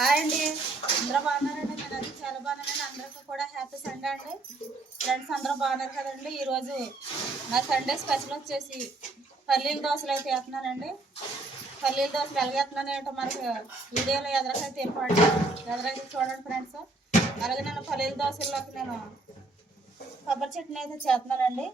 Hi అండి. అందరూ బాగున్నారండి? నేను అది చాలా బాగున్నానండి. అందరికీ కూడా హ్యాపీ సండే అండి. ఫ్రెండ్స్ అందరూ బాగున్నారు కదండి. ఈరోజు నా సండే స్పెషల్ వచ్చేసి పల్లీల దోశలు అయితే వేస్తున్నానండి. పల్లీల దోశలు ఎలాగ వేస్తున్నాను ఏంటో మనకి వీడియోలో ఎదురకైతే తెలిపండి ఎదురైతే చూడండి ఫ్రెండ్స్. అలాగే నేను పల్లీల దోశల్లోకి నేను కొబ్బరి చట్నీ అయితే చేస్తున్నానండి.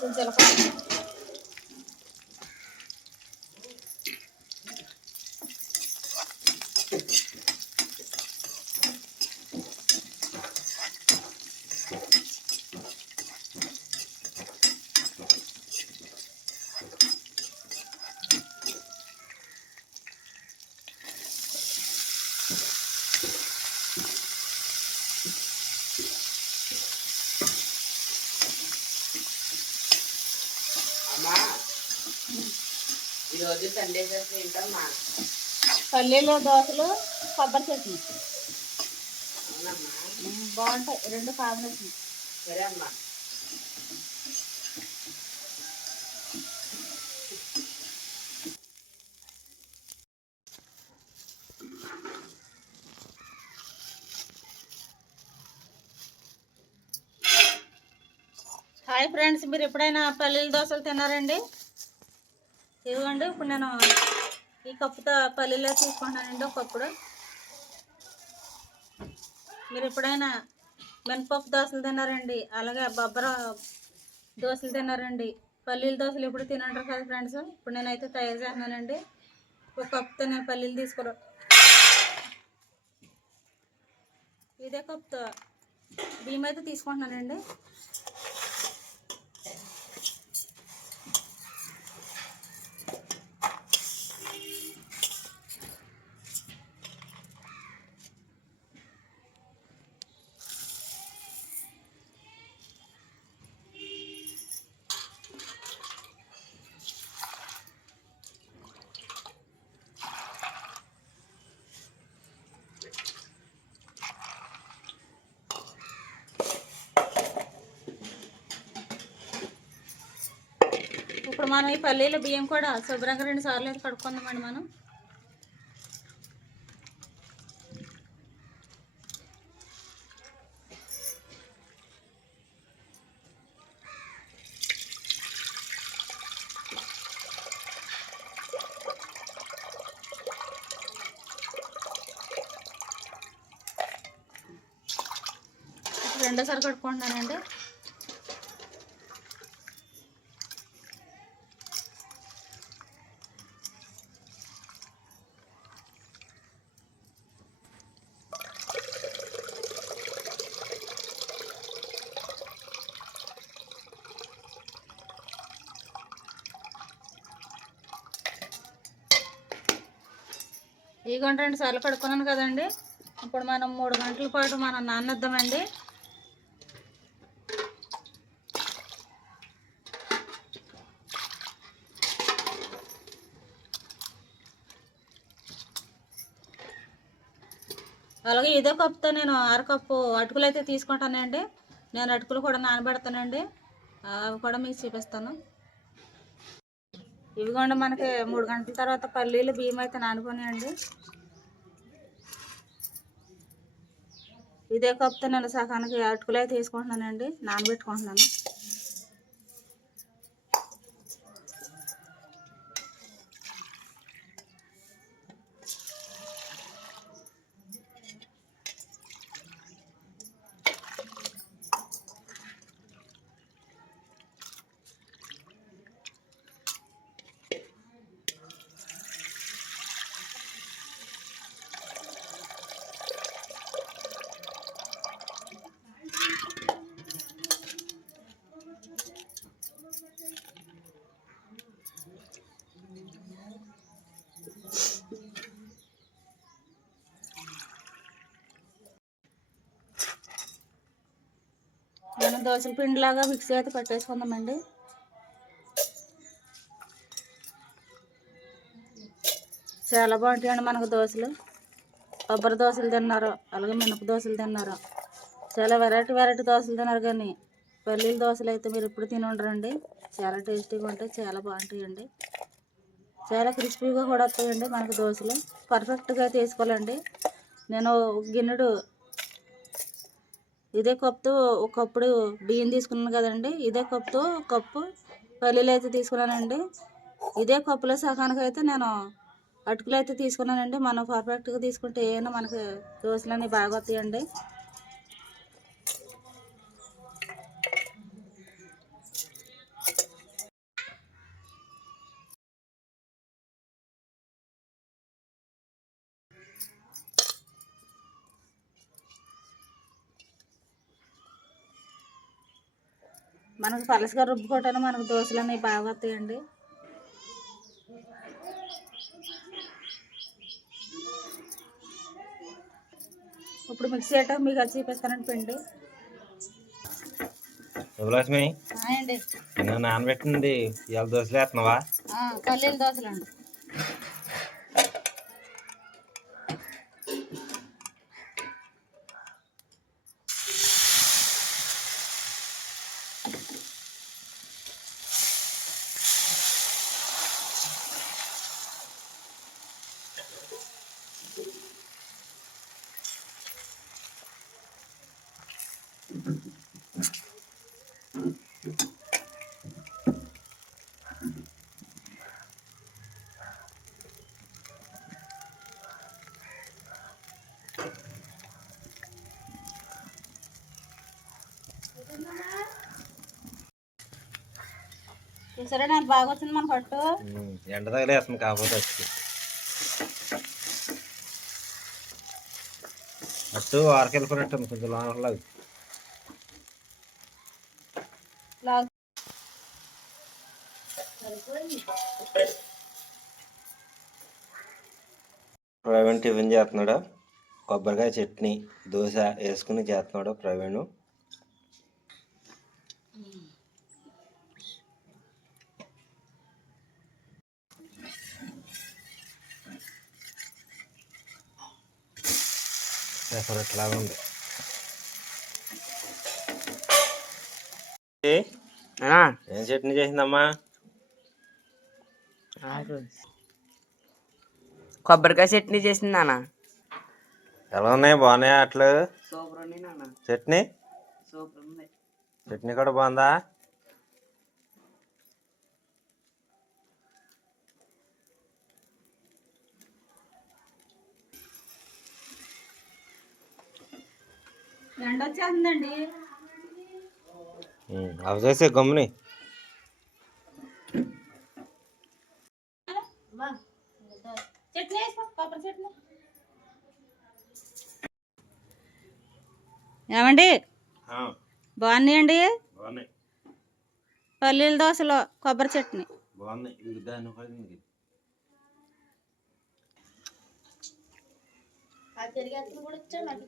కొంచెం చిలకడ అమ్మా ఈరోజు సండే చేస్తే ఏంటమ్మా పల్లీలు దోశలు కొబ్బరి చట్నీ. బాగుంటాయి. రెండు కాంబినేషన్. సరే అమ్మా. హాయ్ ఫ్రెండ్స్ మీరు ఎప్పుడైనా పల్లీల దోశలు తిన్నారండి? ఇదిగోండి ఇప్పుడు నేను ఈ కప్పుతో పల్లీలో తీసుకుంటానండి ఒక కప్పుడు మీరు ఎప్పుడైనా మినపప్పు దోశలు తిన్నారండి? అలాగే బొబ్బర దోశలు తిన్నారండి? పల్లీల దోశలు ఎప్పుడు తినంటారు కదా ఫ్రెండ్స్? ఇప్పుడు నేనైతే తయారు చేస్తున్నానండి. ఒక కప్పుతో నేను పల్లీలు తీసుకురా ఇదే కప్పుతో బియ్యం అయితే తీసుకుంటున్నానండి. ఇప్పుడు మనం ఈ పల్లీల బియ్యం కూడా శుభ్రంగా రెండు సార్లు అయితే కడుక్కుందామండి మనం. రెండోసారి కడుక్కుంటున్నానండి. ఈ గంట రెండు సార్లు కడుక్కున్నాను కదండి. ఇప్పుడు మనం మూడు గంటల పాటు మనం నానద్దామండి అలాగే ఇదే కప్పుతో నేను అరకప్పు అటుకులు అయితే తీసుకుంటానండి. నేను అటుకులు కూడా నానబెడతానండి. అవి కూడా మీకు చూపిస్తాను. ఇవిగోండి మనకి మూడు గంటల తర్వాత పల్లీలు బియ్యం అయితే నానుకున్నాయండి ఇదే కప్పుతో నేను సగానికి అటుకులు అయితే తీసుకుంటున్నానండి నానబెట్టుకుంటున్నాను. దోశల పిండిలాగా మిక్సీ అయితే పట్టేసుకుందామండి. చాలా బాగుంటాయండి మనకు దోశలు. కొబ్బరి దోశలు తిన్నారు అలాగే మినప దోశలు తిన్నారు. చాలా వెరైటీ వెరైటీ దోశలు తిన్నారు కానీ పల్లీల దోశలు అయితే మీరు ఎప్పుడు తిని ఉండరండి. చాలా టేస్టీగా ఉంటాయి చాలా బాగుంటాయండి. చాలా క్రిస్పీగా కూడా వస్తాయండి మనకు దోశలు. పర్ఫెక్ట్గా తీసుకోవాలండి. నేను గిన్నెడు ఇదే కప్పుతో ఒకప్పుడు బియ్యం తీసుకున్నాను కదండి. ఇదే కప్పుతో కప్పు పల్లీలు అయితే తీసుకున్నానండి. ఇదే కప్పులో సగానికి అయితే నేను అటుకులు అయితే తీసుకున్నానండి. మనం పర్ఫెక్ట్గా తీసుకుంటే ఏమైనా మనకి దోశలు అనేవి బాగా వస్తాయండి. మనకు పలసగా రుబ్బుకోవటానికి మనకు దోశలు అనేవి బాగా వస్తాయండి. ఇప్పుడు మిక్సీ అయ్యాక మీకు అది చూపిస్తానండి పిండి. శుభలక్ష్మి నానబెట్టింది. ఇవాళ దోశలు వేస్తున్నావా పల్లీల దోశలు అండి చూసారా నాకు బాగా వచ్చింది మన పట్టు. ఎండ ఎండ తగిలేస్తుంది కాకపోతే వచ్చి అట్టు ఆరకెళ్ళిపోయినట్టుంది కొంచెం లోపల ప్రవీణ్ టిఫిన్ చేస్తున్నాడు? కొబ్బరికాయ చట్నీ దోశ వేసుకుని చేస్తున్నాడు ప్రవీణ్? పెసరట్లాగా ఉంది ఏ, చట్నీ చేసిందమ్మా? కొబ్బరికాయ చట్నీ చేసింది నాన్న. ఎలా ఉన్నాయి? బాగున్నాయా అట్లు? చట్నీ? చట్నీ కూడా బాగుందా? ఎండ వచ్చేస్తుందండి చట్నీ వేసుకో కొబ్బరి చట్నీ ఏమండి? బాగున్నాయండి? బాగున్నాయి. పల్లీల దోశలు కొబ్బరి చట్నీ.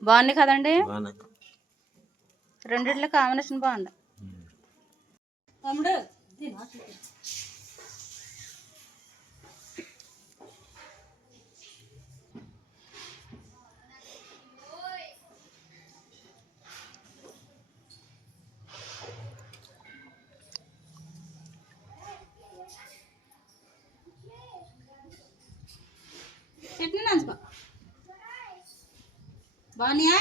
బాగుంది కదండి? రెండిట్లో కాంబినేషన్ బాగుంది. ఉమ్. తమ్ముడు చట్నీ నంచుకో బాగున్నాయా